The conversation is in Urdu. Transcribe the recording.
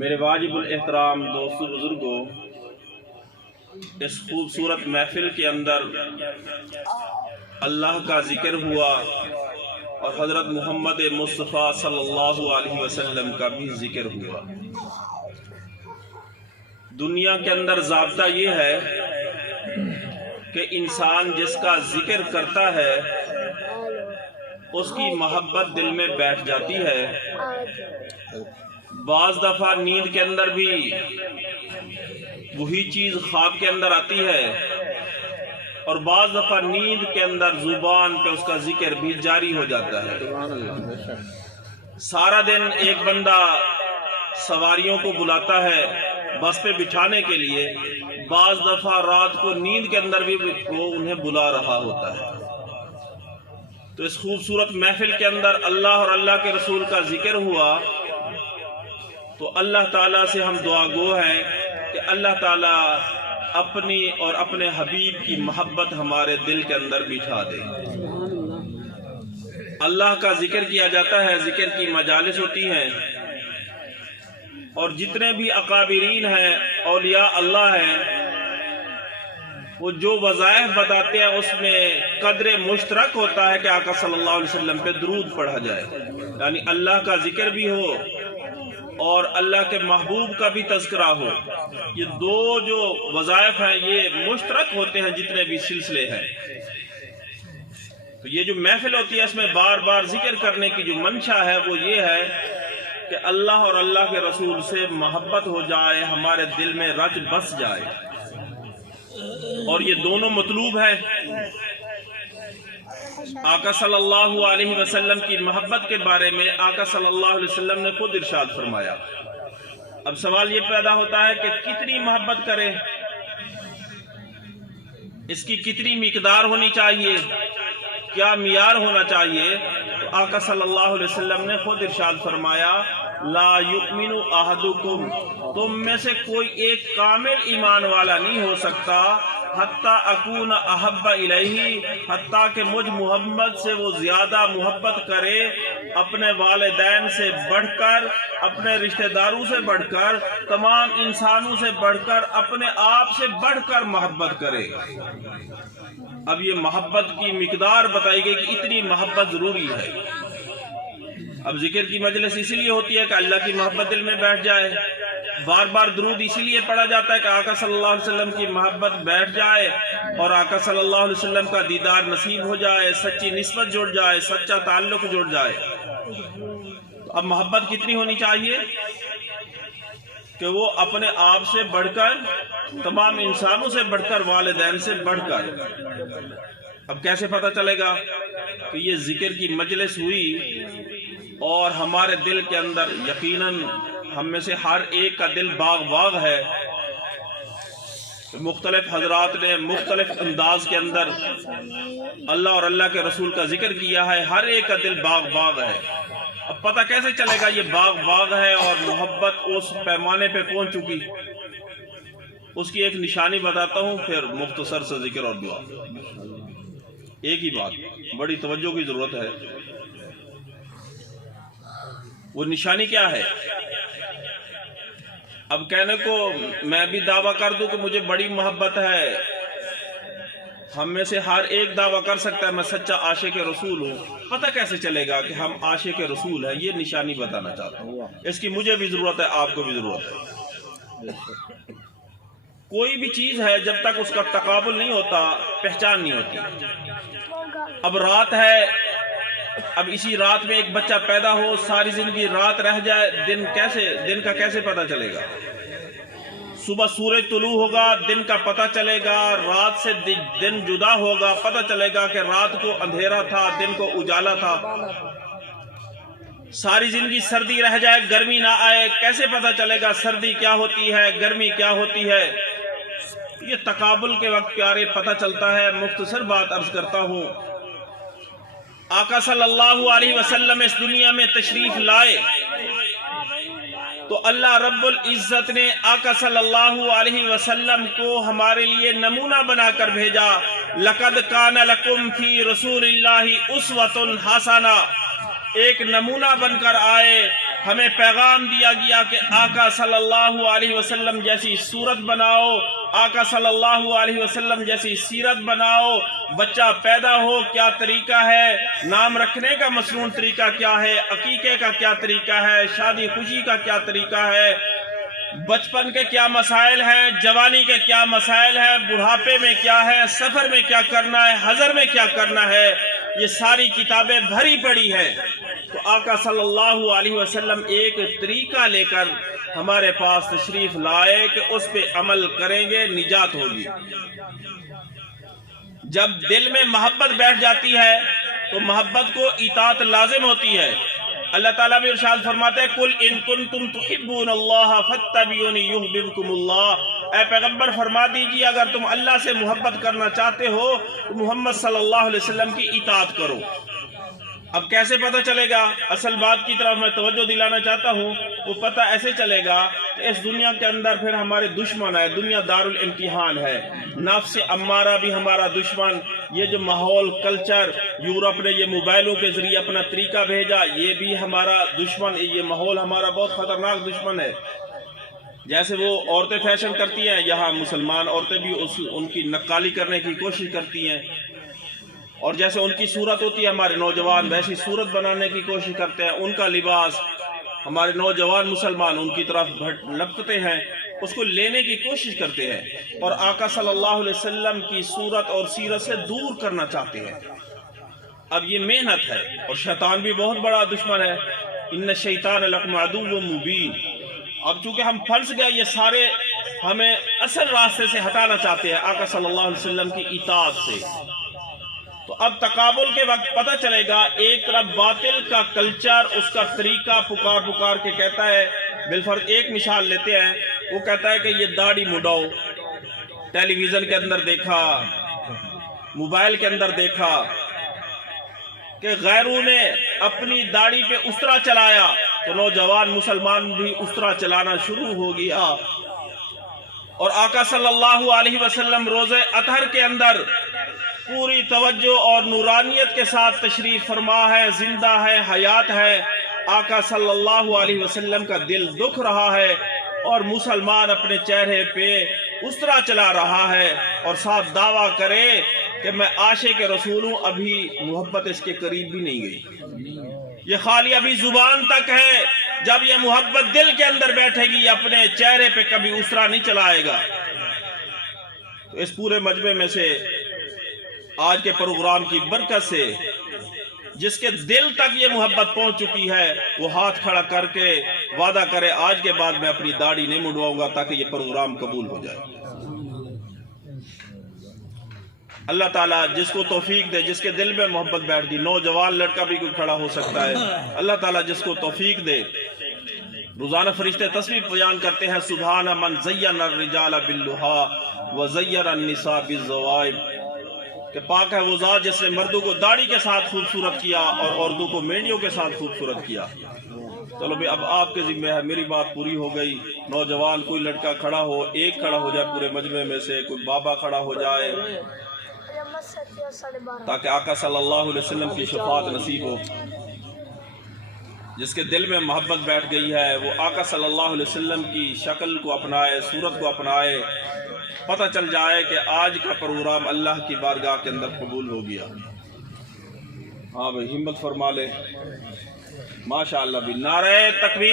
میرے واجب الاحترام دوستو بزرگوں، اس خوبصورت محفل کے اندر اللہ کا ذکر ہوا اور حضرت محمد مصطفیٰ صلی اللہ علیہ وسلم کا بھی ذکر ہوا۔ دنیا کے اندر ضابطہ یہ ہے کہ انسان جس کا ذکر کرتا ہے اس کی محبت دل میں بیٹھ جاتی ہے۔ بعض دفعہ نیند کے اندر بھی وہی چیز خواب کے اندر آتی ہے، اور بعض دفعہ نیند کے اندر زبان پہ اس کا ذکر بھی جاری ہو جاتا ہے۔ سارا دن ایک بندہ سواریوں کو بلاتا ہے بس پہ بٹھانے کے لیے، بعض دفعہ رات کو نیند کے اندر بھی وہ انہیں بلا رہا ہوتا ہے۔ تو اس خوبصورت محفل کے اندر اللہ اور اللہ کے رسول کا ذکر ہوا تو اللہ تعالیٰ سے ہم دعا گو ہیں کہ اللہ تعالیٰ اپنی اور اپنے حبیب کی محبت ہمارے دل کے اندر بٹھا دے۔ اللہ کا ذکر کیا جاتا ہے، ذکر کی مجالس ہوتی ہیں، اور جتنے بھی اکابرین ہیں، اولیاء اللہ ہیں، وہ جو وظائف بتاتے ہیں اس میں قدر مشترک ہوتا ہے کہ آقا صلی اللہ علیہ وسلم پہ درود پڑھا جائے، یعنی اللہ کا ذکر بھی ہو اور اللہ کے محبوب کا بھی تذکرہ ہو۔ یہ دو جو وظائف ہیں یہ مشترک ہوتے ہیں جتنے بھی سلسلے ہیں۔ تو یہ جو محفل ہوتی ہے اس میں بار بار ذکر کرنے کی جو منشا ہے وہ یہ ہے کہ اللہ اور اللہ کے رسول سے محبت ہو جائے، ہمارے دل میں رچ بس جائے، اور یہ دونوں مطلوب ہیں۔ آقا صلی اللہ علیہ وسلم کی محبت کے بارے میں آقا صلی اللہ علیہ وسلم نے خود ارشاد فرمایا۔ اب سوال یہ پیدا ہوتا ہے کہ کتنی محبت کریں، اس کی کتنی مقدار ہونی چاہیے، کیا معیار ہونا چاہیے؟ تو آقا صلی اللہ علیہ وسلم نے خود ارشاد فرمایا، لا یؤمن احدکم، تم میں سے کوئی ایک کامل ایمان والا نہیں ہو سکتا حتیٰ اکون احب الیہ، حتیٰ کہ مجھ محمد سے وہ زیادہ محبت کرے، اپنے والدین سے بڑھ کر، اپنے رشتہ داروں سے بڑھ کر، تمام انسانوں سے بڑھ کر، اپنے آپ سے بڑھ کر محبت کرے۔ اب یہ محبت کی مقدار بتائی گئی کہ اتنی محبت ضروری ہے۔ اب ذکر کی مجلس اسی لیے ہوتی ہے کہ اللہ کی محبت دل میں بیٹھ جائے، بار بار درود اسی لیے پڑھا جاتا ہے کہ آقا صلی اللہ علیہ وسلم کی محبت بیٹھ جائے اور آقا صلی اللہ علیہ وسلم کا دیدار نصیب ہو جائے، سچی نسبت جڑ جائے، سچا تعلق جڑ جائے۔ تو اب محبت کتنی ہونی چاہیے کہ وہ اپنے آپ سے بڑھ کر، تمام انسانوں سے بڑھ کر، والدین سے بڑھ کر۔ اب کیسے پتہ چلے گا کہ یہ ذکر کی مجلس ہوئی اور ہمارے دل کے اندر یقیناً ہم میں سے ہر ایک کا دل باغ باغ ہے۔ مختلف حضرات نے مختلف انداز کے اندر اللہ اور اللہ کے رسول کا ذکر کیا ہے، ہر ایک کا دل باغ باغ ہے۔ اب پتہ کیسے چلے گا یہ باغ باغ ہے اور محبت اس پیمانے پہ پہنچ چکی؟ اس کی ایک نشانی بتاتا ہوں، پھر مختصر سے ذکر اور دعا۔ ایک ہی بات، بڑی توجہ کی ضرورت ہے۔ وہ نشانی کیا ہے؟ اب کہنے کو میں بھی دعویٰ کر دوں کہ مجھے بڑی محبت ہے، ہم میں سے ہر ایک دعویٰ کر سکتا ہے میں سچا عاشق رسول ہوں، پتہ کیسے چلے گا کہ ہم عاشق رسول ہیں؟ یہ نشانی بتانا چاہتا ہوں، اس کی مجھے بھی ضرورت ہے، آپ کو بھی ضرورت ہے۔ کوئی بھی چیز ہے جب تک اس کا تقابل نہیں ہوتا پہچان نہیں ہوتی۔ اب رات ہے، اب اسی رات میں ایک بچہ پیدا ہو، ساری زندگی رات رہ جائے، دن کا کیسے پتہ چلے گا؟ صبح سورج طلوع ہوگا، دن کا پتہ چلے گا، رات سے دن جدا ہوگا، پتہ چلے گا کہ رات کو اندھیرا تھا، دن کو اجالا تھا۔ ساری زندگی سردی رہ جائے، گرمی نہ آئے، کیسے پتہ چلے گا سردی کیا ہوتی ہے، گرمی کیا ہوتی ہے؟ یہ تقابل کے وقت پیارے پتہ چلتا ہے۔ مختصر بات عرض کرتا ہوں، آقا صلی اللہ علیہ وسلم اس دنیا میں تشریف لائے تو اللہ رب العزت نے آقا صلی اللہ علیہ وسلم کو ہمارے لیے نمونہ بنا کر بھیجا۔ لَقَدْ كَانَ لَكُمْ فِي رَسُولِ اللَّهِ أُسْوَةٌ حَسَنَةٌ، ایک نمونہ بن کر آئے ہمیں پیغام دیا گیا کہ آقا صلی اللہ علیہ وسلم جیسی صورت بناؤ، آقا صلی اللہ علیہ وسلم جیسی سیرت بناؤ، بچہ پیدا ہو کیا طریقہ ہے، نام رکھنے کا مسنون طریقہ کیا ہے، عقیقے کا کیا طریقہ ہے، شادی خوشی کا کیا طریقہ ہے، بچپن کے کیا مسائل ہیں، جوانی کے کیا مسائل ہیں، بڑھاپے میں کیا ہے، سفر میں کیا کرنا ہے، حضر میں کیا کرنا ہے، یہ ساری کتابیں بھری پڑی ہیں۔ تو آقا صلی اللہ علیہ وسلم ایک طریقہ لے کر ہمارے پاس تشریف لائے کہ اس پہ عمل کریں گے نجات ہوگی۔ جب دل میں محبت بیٹھ جاتی ہے تو محبت کو اطاعت لازم ہوتی ہے۔ اللہ تعالیٰ بھی ارشاد فرماتے ہیں قُلْ إِن كُنْتُمْ تُحِبُّونَ اللَّهَ فَاتَّبِعُونِ يُحْبِبْكُمُ اللَّهُ، اے پیغمبر فرما دیجیے اگر تم اللہ سے محبت کرنا چاہتے ہو تو محمد صلی اللہ علیہ وسلم کی اطاعت کرو۔ اب کیسے پتہ چلے گا؟ اصل بات کی طرف میں توجہ دلانا چاہتا ہوں، وہ پتہ ایسے چلے گا کہ اس دنیا کے اندر پھر ہمارے دشمن ہے، دنیا دار الامتحان ہے، نفس امارہ بھی ہمارا دشمن، یہ جو ماحول کلچر یورپ نے یہ موبائلوں کے ذریعے اپنا طریقہ بھیجا یہ بھی ہمارا دشمن، یہ ماحول ہمارا بہت خطرناک دشمن ہے۔ جیسے وہ عورتیں فیشن کرتی ہیں، یہاں مسلمان عورتیں بھی ان کی نقالی کرنے کی کوشش کرتی ہیں، اور جیسے ان کی صورت ہوتی ہے ہمارے نوجوان ویسی صورت بنانے کی کوشش کرتے ہیں، ان کا لباس ہمارے نوجوان مسلمان ان کی طرف لپکتے ہیں، اس کو لینے کی کوشش کرتے ہیں اور آقا صلی اللہ علیہ وسلم کی صورت اور سیرت سے دور کرنا چاہتے ہیں۔ اب یہ محنت ہے اور شیطان بھی بہت بڑا دشمن ہے، ان الشیطان لکم عدو مبین۔ اب چونکہ ہم پھنس گئے، یہ سارے ہمیں اصل راستے سے ہٹانا چاہتے ہیں آقا صلی اللہ علیہ وسلم کی اطاعت سے۔ تو اب تقابل کے وقت پتہ چلے گا، ایک طرف باطل کا کلچر اس کا طریقہ پکار کے کہتا ہے، بالفرض ایک مثال لیتے ہیں، وہ کہتا ہے کہ یہ داڑھی مڈاؤ، ٹیلی ویژن کے اندر دیکھا، موبائل کے اندر دیکھا کہ غیروں نے اپنی داڑھی پہ اسطرہ چلایا تو نوجوان مسلمان بھی اسطرہ چلانا شروع ہو گیا۔ اور آقا صلی اللہ علیہ وسلم روزہ اطہر کے اندر پوری توجہ اور نورانیت کے ساتھ تشریف فرما ہے، زندہ ہے، حیات ہے، آقا صلی اللہ علیہ وسلم کا دل دکھ رہا ہے اور مسلمان اپنے چہرے پہ اسطرہ چلا رہا ہے اور ساتھ دعویٰ کرے کہ میں عاشق رسول ہوں، ابھی محبت اس کے قریب بھی نہیں گئی، یہ خالی ابھی زبان تک ہے، جب یہ محبت دل کے اندر بیٹھے گی اپنے چہرے پہ کبھی اسطرہ نہیں چلائے گا۔ تو اس پورے مجمع میں سے آج کے پروگرام کی برکت سے جس کے دل تک یہ محبت پہنچ چکی ہے وہ ہاتھ کھڑا کر کے وعدہ کرے آج کے بعد میں اپنی داڑھی نہیں مڈواؤں گا تاکہ یہ پروگرام قبول ہو جائے۔ اللہ تعالیٰ جس کو توفیق دے، جس کے دل میں محبت بیٹھ گئی، نوجوان لڑکا بھی کوئی کھڑا ہو سکتا ہے، اللہ تعالیٰ جس کو توفیق دے۔ روزانہ فرشتے تسبیح بیان کرتے ہیں، سبحان من زین الرجال باللحى وزین النساء بالزوائب، کہ پاک ہے وہ ذات جس نے مردوں کو داڑھی کے ساتھ خوبصورت کیا اور عورتوں کو مینڈیوں کے ساتھ خوبصورت کیا۔ چلو بھی اب آپ کے ذمہ ہے، میری بات پوری ہو گئی۔ نوجوان کوئی لڑکا کھڑا ہو، ایک کھڑا ہو جائے پورے مجمع میں سے، کوئی بابا کھڑا ہو جائے تاکہ آقا صلی اللہ علیہ وسلم کی شفاعت نصیب ہو۔ جس کے دل میں محبت بیٹھ گئی ہے وہ آقا صلی اللہ علیہ وسلم کی شکل کو اپنائے، صورت کو اپنائے، پتہ چل جائے کہ آج کا پروگرام اللہ کی بارگاہ کے اندر قبول ہو گیا۔ ہاں بھائی ہمت فرما لے، ماشاءاللہ بھی، نعرہ تکبیر۔